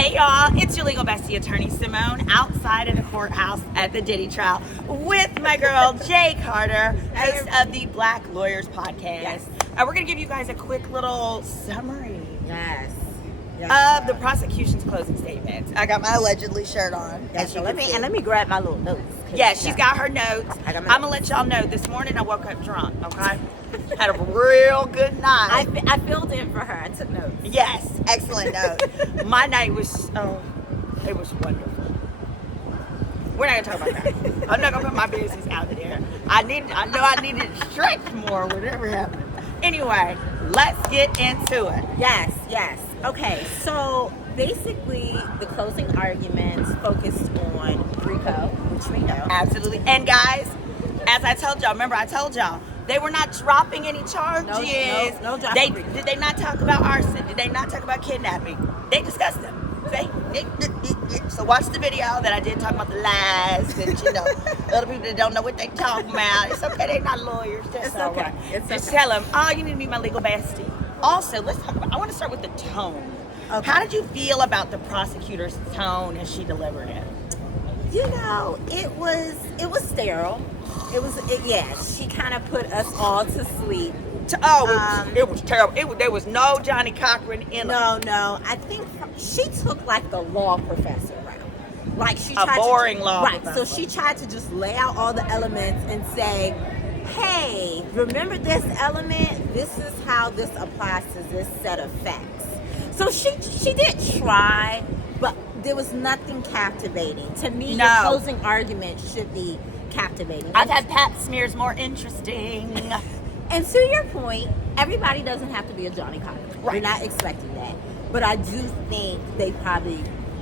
Hey y'all, it's your legal bestie attorney Simone outside of the courthouse at the Diddy trial with my girl Jay Carter, host of the Black Lawyers Podcast. Yes. We're gonna give you guys a quick little summary Yes. of the prosecution's closing statements. I got my allegedly shirt on. Yes, so let me grab my little notes. Yeah, she's got her notes. I'm gonna let y'all know this morning I woke up drunk, okay? Had a real good night. I filled in for her. I took notes. Yes, excellent note. My night was, it was wonderful. We're not gonna talk about that. I'm not gonna put my business out there. I know I needed to stretch more, whatever happened. Anyway, let's get into it. Yes. Okay, so basically the closing arguments focused on RICO, which we know. Absolutely. And guys, as I told y'all, remember I told y'all, they were not dropping any charges. No dropping. Did they not talk about arson? Did they not talk about kidnapping? They discussed them. So watch the video that I did talk about the lies and other people that don't know what they talking about. It's okay, they're not lawyers. That's all okay. right. It's Just okay. tell them, oh, you need to be my legal bestie. Also, let's talk about, I want to start with the tone. Okay. How did you feel about the prosecutor's tone as she delivered it? It was sterile. She kind of put us all to sleep. It was terrible. There was no Johnny Cochran in it. No. I think she took like the law professor route. Like she A tried boring to, law right. professor. So she tried to just lay out all the elements and say, hey, remember this element? This is how this applies to this set of facts. So she did try, but there was nothing captivating. To me, No. the closing argument should be captivating. I've had pap smears more interesting. And to your point, everybody doesn't have to be a Johnny Cochran. Right. We're not expecting that. But I do think they probably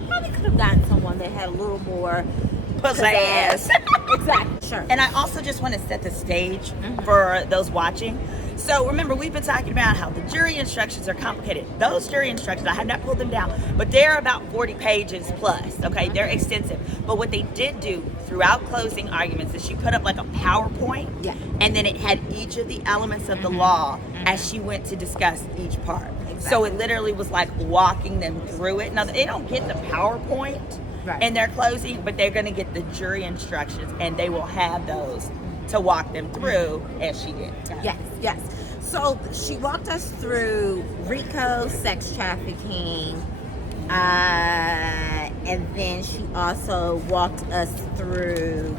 could have gotten someone that had a little more Pizzazz. Exactly. Sure. And I also just want to set the stage for those watching. So remember, we've been talking about how the jury instructions are complicated. Those jury instructions, I have not pulled them down, but they're about 40 pages plus, okay? They're extensive. But what they did do throughout closing arguments is she put up like a PowerPoint, Yeah. and then it had each of the elements of the law as she went to discuss each part. Exactly. So it literally was like walking them through it. Now, they don't get the PowerPoint Right. in their closing, but they're going to get the jury instructions, and they will have those to walk them through as she did. Yes. So she walked us through RICO, sex trafficking, and then she also walked us through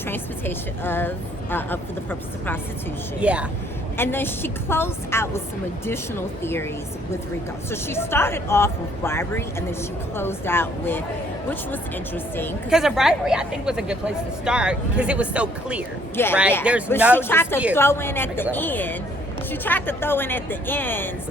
transportation for the purpose of prostitution. Yeah. And then she closed out with some additional theories with RICO. So she started off with bribery, and then she closed out with, which was interesting. Because a bribery, I think, was a good place to start because it was so clear. Yeah, right? yeah. There's but no she tried dispute. to throw in at the end. She tried to throw in at the end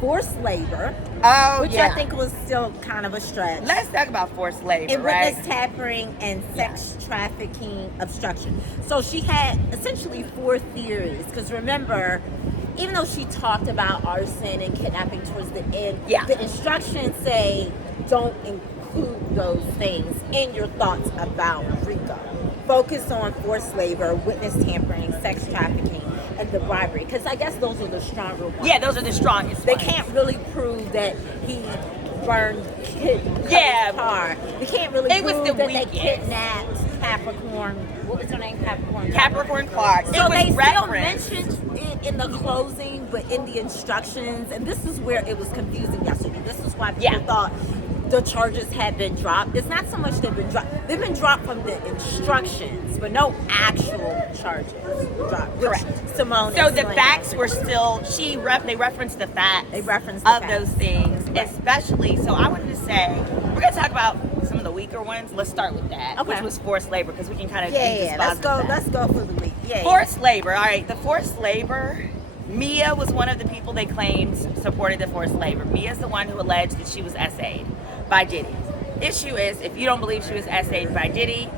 forced labor, Oh, which yeah. I think was still kind of a stretch. Let's talk about forced labor, And right? witness tampering and sex trafficking obstruction. So she had essentially 4 theories. Because remember, even though she talked about arson and kidnapping towards the end, Yeah. the instructions say don't include those things in your thoughts about RICO. Focus on forced labor, witness tampering, sex trafficking, and the bribery. Because I guess those are the stronger ones. Yeah, those are the strongest They ones. can't really prove that he burned his car. They can't really It was prove the that weakest. they kidnapped Capricorn. What was her name? Capricorn Clark. So it they was still referenced. mentioned it in the closing, but in the instructions, and this is where it was confusing yesterday. This is why people thought the charges had been dropped. It's not so much they've been dropped. They've been dropped from the instructions, but no actual charges dropped. Correct. Simone. So the explained. facts were still, they referenced the facts They referenced the of facts. those things, Right. especially, so I wanted to say, we're going to talk about some of the weaker ones. Let's start with that, Okay. which was forced labor, because we can kind of be Yeah, let's dispositive go. of that. Let's go for the week. Yeah. Forced labor, all right, the forced labor, Mia was one of the people they claimed supported the forced labor. Mia's the one who alleged that she was SA'd by Diddy. Issue is, if you don't believe she was SA'd by Diddy,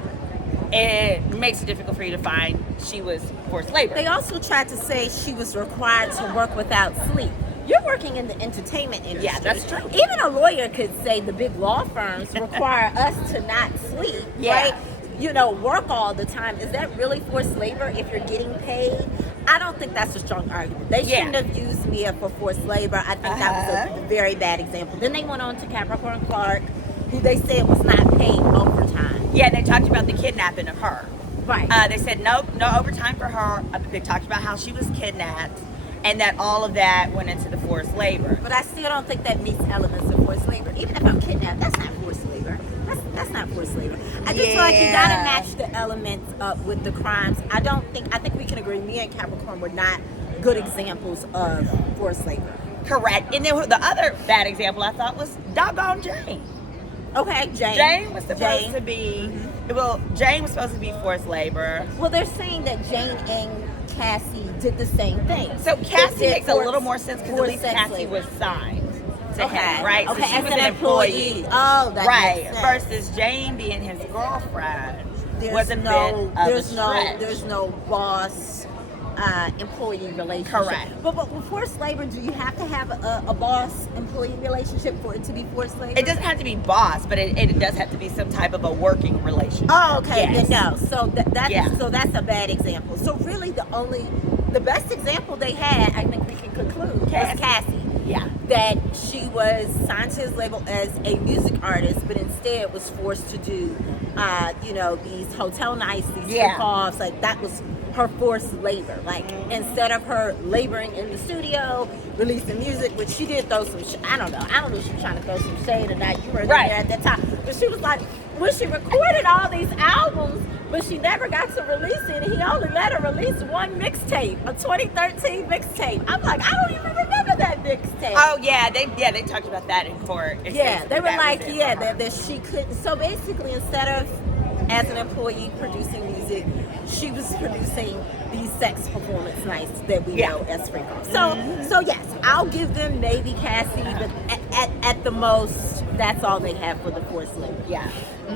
it makes it difficult for you to find she was forced labor. They also tried to say she was required to work without sleep. You're working in the entertainment industry. Yeah, that's true. Even a lawyer could say the big law firms require us to not sleep, Yeah. right? Work all the time. Is that really forced labor if you're getting paid I don't think that's a strong argument. They shouldn't have used Mia for forced labor. I think that was a very bad example. Then they went on to Capricorn Clark, who they said was not paid overtime. Yeah, they talked about the kidnapping of her. Right. They said no overtime for her. They talked about how she was kidnapped, and that all of that went into the forced labor. But I still don't think that meets elements of forced labor. Even if I'm kidnapped, that's not forced labor. That's not forced labor. I just feel like you gotta match the elements up with the crimes. I think we can agree Mia and Capricorn were not good examples of forced labor. Correct. And then the other bad example I thought was doggone Jane. Okay, Jane. Jane was supposed to be, well, Jane was supposed to be forced labor. Well, they're saying that Jane and Cassie did the same thing. So Cassie makes a little more sense because at least Cassie was signed to him, right? Okay, so she as was an employee. Oh, that right. makes sense. Versus Jane being his girlfriend was a bit of there's a stretch. There's no boss employee relationship. Correct. But with forced labor, do you have to have a boss employee relationship for it to be forced labor? It doesn't have to be boss, but it does have to be some type of a working relationship. Oh, okay. Yes. No. So that's a bad example. So really, the best example they had, I think we can conclude, was Cassie. Yeah. That she was signed to his label as a music artist, but instead was forced to do, these hotel nights, these trip-offs. Like, that was her forced labor. Like, instead of her laboring in the studio, releasing music, which she did throw some I don't know if she was trying to throw some shade or not. You were there at that time. But she was like, when she recorded all these albums, but she never got to release it, and he only let her release one mixtape, a 2013 mixtape. I'm like, I don't even remember that mixtape. Oh yeah, they talked about that in court. Yeah, they were like, that she couldn't. So basically, instead of as an employee producing music, she was producing these sex performance nights that we know as freak offs. So yes, I'll give them maybe Cassie, but at the most, that's all they have for the forced labor. Yeah.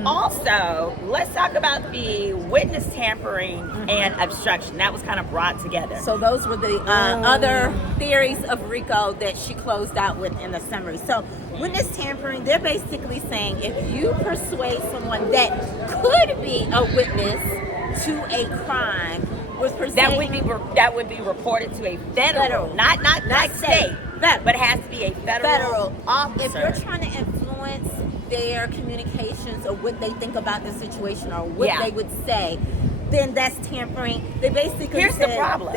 Also, let's talk about the witness tampering and obstruction. That was kind of brought together. So those were the other theories of RICO that she closed out with in the summary. So witness tampering, they're basically saying if you persuade someone that could be a witness to a crime, that would be reported to a federal. Not state, but it has to be a federal officer. If you're trying to influence their communications or what they think about the situation or what they would say, then that's tampering. They basically here's the problem.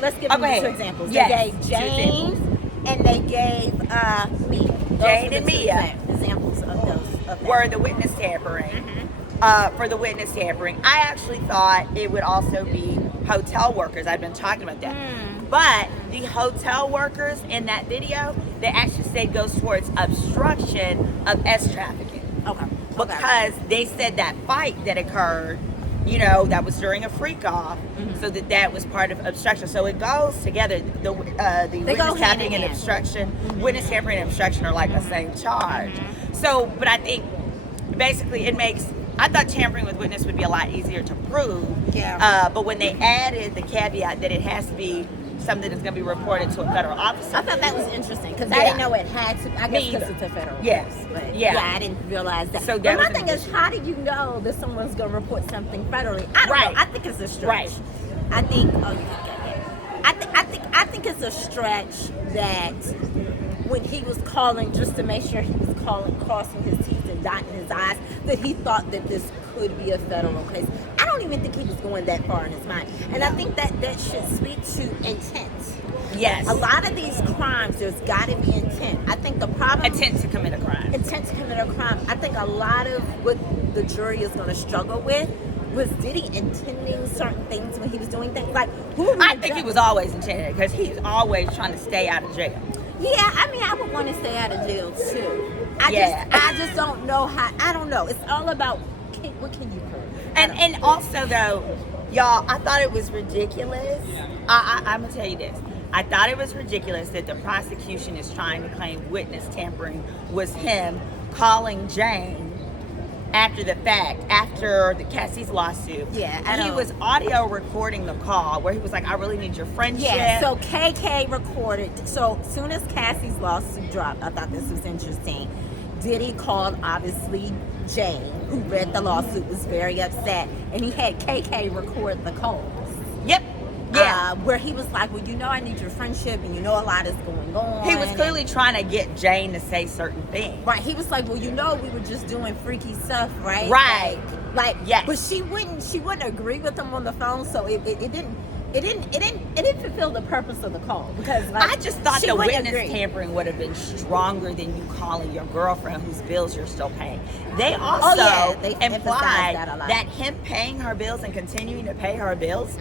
Let's give them two examples. Yes. They gave Jane and they gave Mia. Jane and Mia examples of those were the witness tampering. For the witness tampering, I actually thought it would also be hotel workers. I've been talking about that. But the hotel workers in that video, they actually said goes towards obstruction of trafficking. Okay. Because they said that fight that occurred, that was during a freak off, so that was part of obstruction. So it goes together. The witness tampering and obstruction, witness tampering and obstruction are like the same charge. So, but I think basically I thought tampering with witness would be a lot easier to prove. Yeah. But when they added the caveat that it has to be something that's going to be reported to a federal officer. I thought that was interesting because I didn't know it had to. I guess because it's a federal. Yes. But I didn't realize that. So but my thing is, how do you know that someone's going to report something federally? I don't know. I think it's a stretch. Right. I think. I think it's a stretch that when he was calling just to make sure he was crossing his T's and dotting his I's, that he thought that this could be a federal case. I don't even think he was going that far in his mind. And I think that should speak to intent. Yes. A lot of these crimes, there's got to be intent. I think the problem... Intent to commit a crime. Intent to commit a crime. I think a lot of what the jury is going to struggle with was, did he intending certain things when he was doing things? Like, I think he was always intending because he's always trying to stay out of jail. Yeah, I mean, I would want to stay out of jail too. I just don't know how. I don't know. It's all about what can you prove. And also though, y'all, I thought it was ridiculous. I'm gonna tell you this. I thought it was ridiculous that the prosecution is trying to claim witness tampering was him calling Jane after the fact, after the Cassie's lawsuit. Yeah, he was audio recording the call where he was like, I really need your friendship. Yeah, so KK recorded. So soon as Cassie's lawsuit dropped, I thought this was interesting. Diddy called, obviously, Jane, who read the lawsuit, was very upset, and he had KK record the calls. Yep. Yeah. Where he was like, well, I need your friendship, and a lot is going on. He was clearly trying to get Jane to say certain things. Right. He was like, well, we were just doing freaky stuff, right? Right. Like, yes. But she wouldn't agree with him on the phone, so it didn't fulfill the purpose of the call, because I just thought the witness tampering would have been stronger than you calling your girlfriend whose bills you're still paying. They also implied that him paying her bills and continuing to pay her bills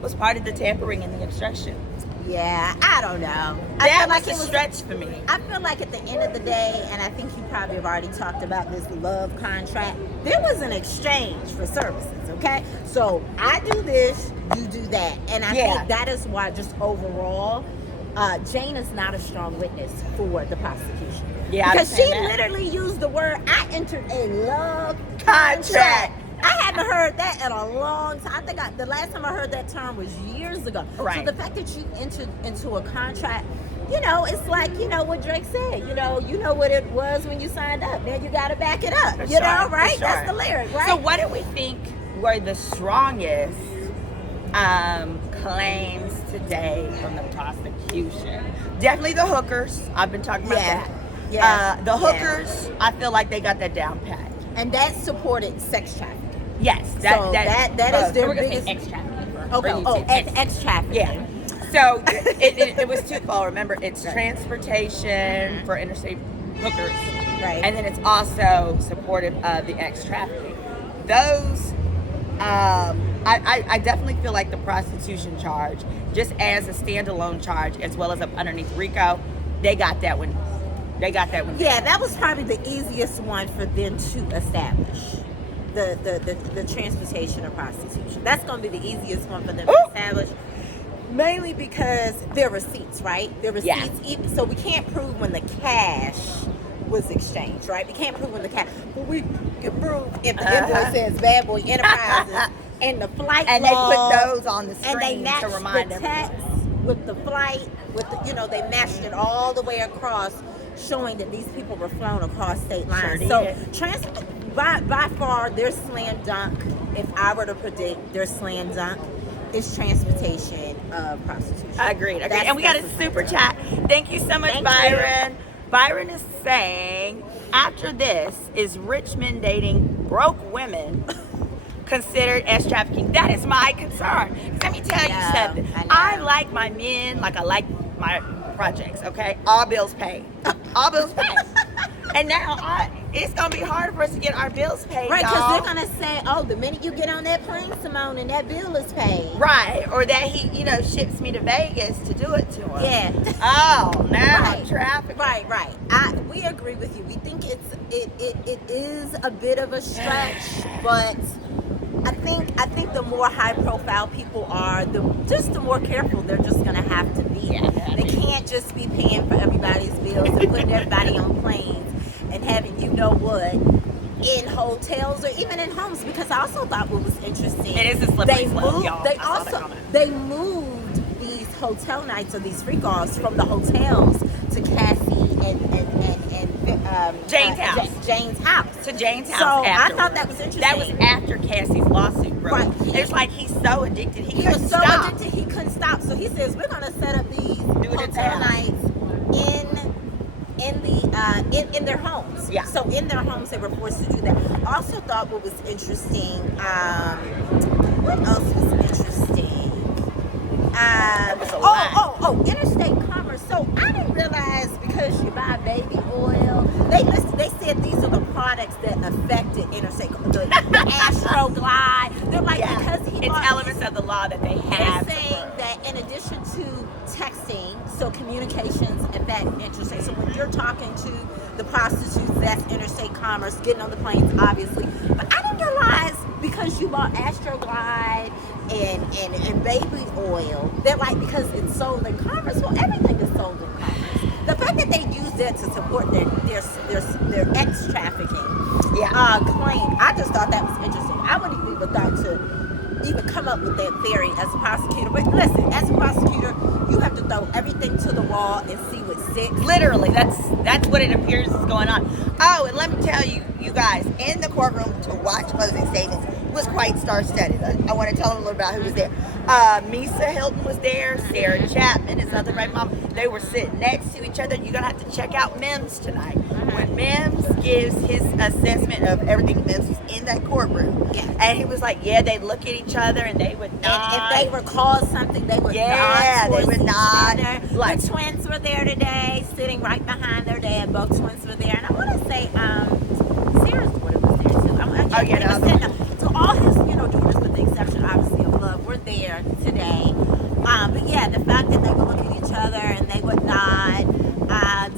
was part of the tampering and the obstruction. Yeah, I don't know. That was a stretch for me. I feel like at the end of the day, and I think you probably have already talked about this love contract, there was an exchange for services, okay? So I do this, you do that. And I think that is why, just overall, Jane is not a strong witness for the prosecution. Yeah, because she literally used the word, I entered a love contract. I haven't heard that in a long time. I think the last time I heard that term was years ago. Right. So the fact that you entered into a contract, it's like, what Drake said. You know what it was when you signed up. Now you got to back it up. Right? Sure. That's the lyric, right? So what do we think were the strongest claims today from the prosecution? Definitely the hookers. I've been talking about that. Yeah. The hookers, I feel like they got that down pat. And that supported sex trafficking. Yes, that is their biggest X trafficking. X trafficking. Yeah. So it was twofold. Remember, it's transportation for interstate hookers, right? And then it's also supportive of the X trafficking. Those, I definitely feel like the prostitution charge, just as a standalone charge, as well as up underneath RICO, they got that one. Yeah, that was probably the easiest one for them to establish. The transportation of prostitution. That's going to be the easiest one for them to establish. Mainly because they're receipts, right? They're receipts. So we can't prove when the cash was exchanged, right? We can't prove when the cash. But we can prove if the invoice says Bad Boy Enterprises and the flight and log, they put those on the screen to remind the text with the flight, with the, they matched it all the way across, showing that these people were flown across state lines. Sure so by far, their slam dunk, if I were to predict, their slam dunk is transportation of prostitution. Agreed. And we got a super chat. Thank you so much, Byron. Byron is saying, after this, is rich men dating broke women considered as trafficking? That is my concern. Let me tell you something. I like my men like I like my projects, okay? All bills paid. All bills paid. And now it's going to be hard for us to get our bills paid, right, because they're going to say, oh, the minute you get on that plane, Simone, and that bill is paid. Right, or that he, ships me to Vegas to do it to him. Yeah. Oh, now traffic. Right. We agree with you. We think it is a bit of a stretch, but I think the more high profile people are, the more careful they're just going to have to be. Yeah, they can't just be paying for everybody's bills and putting everybody on planes and having what in hotels or even in homes. Because I also thought what was interesting, it is a slippery slope, y'all. They moved these hotel nights or these freak offs from the hotels to Cassie and Jane's house. Jane's house. To Jane's house. So afterwards. I thought that was interesting. That was after Cassie's lawsuit broke. Right. It's like he's so addicted he was so stop. addicted he couldn't stop. So he says we're gonna set up these hotel nights in their homes. Yeah. So in their homes they were forced to do that. I also thought what was interesting. What else was interesting? Interstate commerce. So I didn't realize, because you buy baby oil, they said these are the products that affected interstate commerce. The Astroglide. They're like, because it's elements of the law that they have. They're saying that in addition to texting, so communications affect interstate. So when you're talking to the prostitutes, that's interstate commerce. Getting on the planes, obviously. But I didn't realize, because you bought Astroglide and baby oil, they're like, because it's sold in commerce. Well, everything is sold in commerce. The fact that they use that to support their ex trafficking claim, I just thought that was interesting. I wouldn't even thought to even come up with that theory as a prosecutor. But listen, as a prosecutor, you have to throw everything to the wall and see what sticks. Literally, that's what it appears is going on. Oh, and let me tell you, you you guys, in the courtroom to watch closing statements was quite star-studded. I want to tell them a little about who was there. Misa Hilton was there. Sarah Chapman, his other right mom. They were sitting next to each other. You're going to have to check out Mims tonight. When Mims gives his assessment of everything, Mims was in that courtroom. Yeah. And he was like, yeah, they'd look at each other and they would nod. And if they recall something, they would Yeah, nod. they would nod. Like, the twins were there today, sitting right behind their dad. Both twins were there. And I want to say, Sarah's daughter was there too. So all his, daughters, with the exception, obviously, of Love, were there today. But yeah, the fact that they would look at each other and they would nod.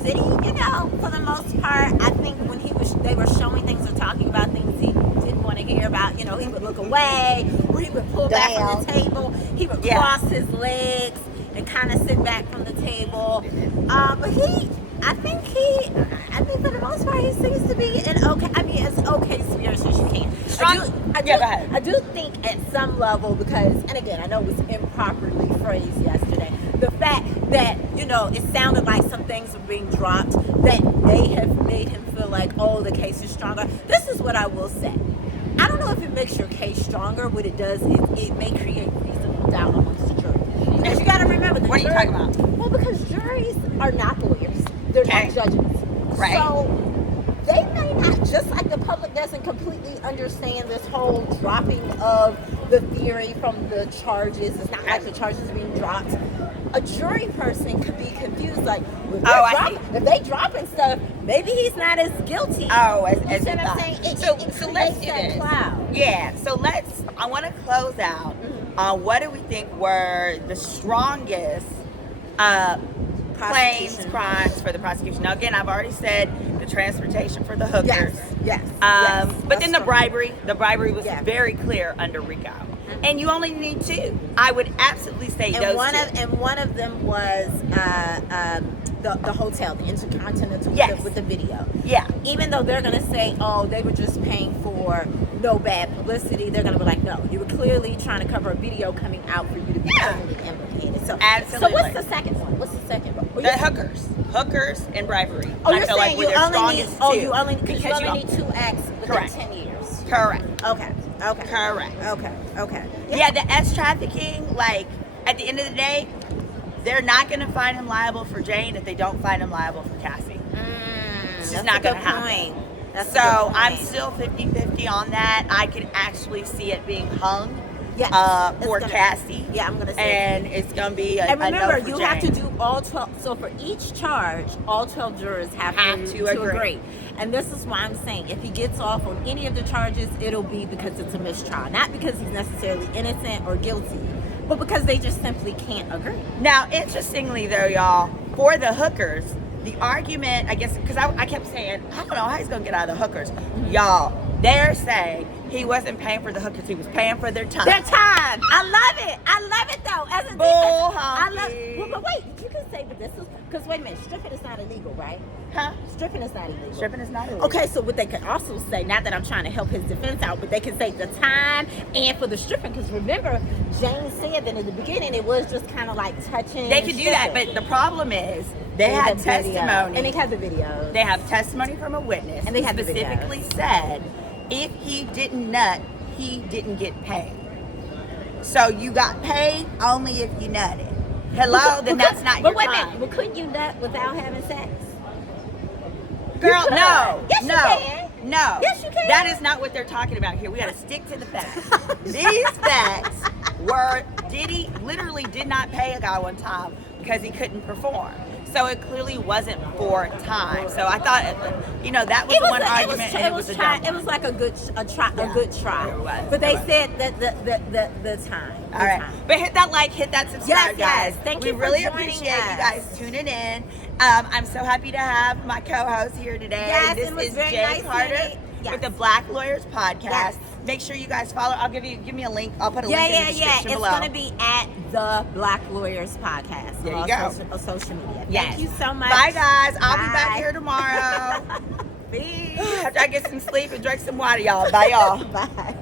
Did he, for the most part, I think when they were showing things or talking about things he didn't want to hear about, he would look away, or he would pull back from the table. He would cross his legs and kind of sit back from the table. But I think for the most part, he seems to be as okay spirits as you can. Go ahead. I do think at some level, because, and again, I know it was improperly phrased yesterday, the fact that, it sounded like some things were being dropped, that they have made him feel like, oh, the case is stronger. This is what I will say. I don't know if it makes your case stronger. What it does is it may create reasonable doubt amongst the jury. Because you got to remember, what are you talking about? Well, because juries are not lawyers. They're not judges. Right. So they may not, just like the public doesn't completely understand this whole dropping of the theory from the charges. It's not like the charges are being dropped. A jury person could be confused, like, if they dropping stuff, maybe he's not as guilty. Oh, as you know what I'm saying? So let's do this. Cloud. Yeah, so I want to close out on what do we think were the strongest crimes for the prosecution. Now, again, I've already said the transportation for the hookers. Yes. But then the bribery was very clear under RICO. And you only need two. I would absolutely say those two. And one of them was the hotel, the Intercontinental, with the video. Yeah. Even though they're going to say, oh, they were just paying for no bad publicity, they're going to be like, no, you were clearly trying to cover a video coming out for you to be criminally implicated. So, absolutely. So what's the second one? The hookers and bribery. Oh, you're saying you only need two acts within 10 years. Correct. Okay. Correct. Okay. Yeah, the S trafficking, at the end of the day, they're not going to find him liable for Jane if they don't find him liable for Cassie. It's just not going to happen. So I'm still 50-50 on that. I can actually see it being hung for Cassie. Yeah, I'm going to say and it's going to be and remember, a no for you Jane. have to do all 12. So for each charge, all 12 jurors have to agree. And this is why I'm saying, if he gets off on any of the charges, it'll be because it's a mistrial. Not because he's necessarily innocent or guilty, but because they just simply can't agree. Now, interestingly, though, y'all, for the hookers, the argument, I guess, because I kept saying, I don't know how he's going to get out of the hookers. Y'all, they're saying he wasn't paying for the hookers. He was paying for their time. I love it, though. As a Bull well, but wait, you can say, but this is, because wait a minute, stripping is not illegal, right? Huh? Stripping is not illegal. Okay, so what they could also say, not that I'm trying to help his defense out, but they could say the time and for the stripping, because remember, Jane said that in the beginning it was just kind of like touching. They could do that, but the problem is they had testimony. And they have the videos. They have testimony from a witness. And they have specifically said if he didn't nut, he didn't get paid. So you got paid only if you nutted. Hello, then that's not your time. But wait a minute, well, couldn't you nut without having sex? Girl, no. Yes, you can. No. Yes, you can. That is not what they're talking about here. We got to stick to the facts. These facts were Diddy literally did not pay a guy one time because he couldn't perform. So it clearly wasn't for time. So I thought, that was the one argument, and it was a dumb. It was like a good try. But they said that the time. All right, but hit that subscribe, guys. Yes. Thank you. We really appreciate you guys tuning in. I'm so happy to have my co-host here today. Yes, this is Jay Carter with the Black Lawyers Podcast. Yes. Make sure you guys follow. I'll give me a link. I'll put a link in the description below. It's going to be at the Black Lawyers Podcast. There you go. Social media. Yes. Thank you so much. Bye, guys. I'll be back here tomorrow. Peace. After I get some sleep and drink some water, y'all. Bye, y'all. Bye.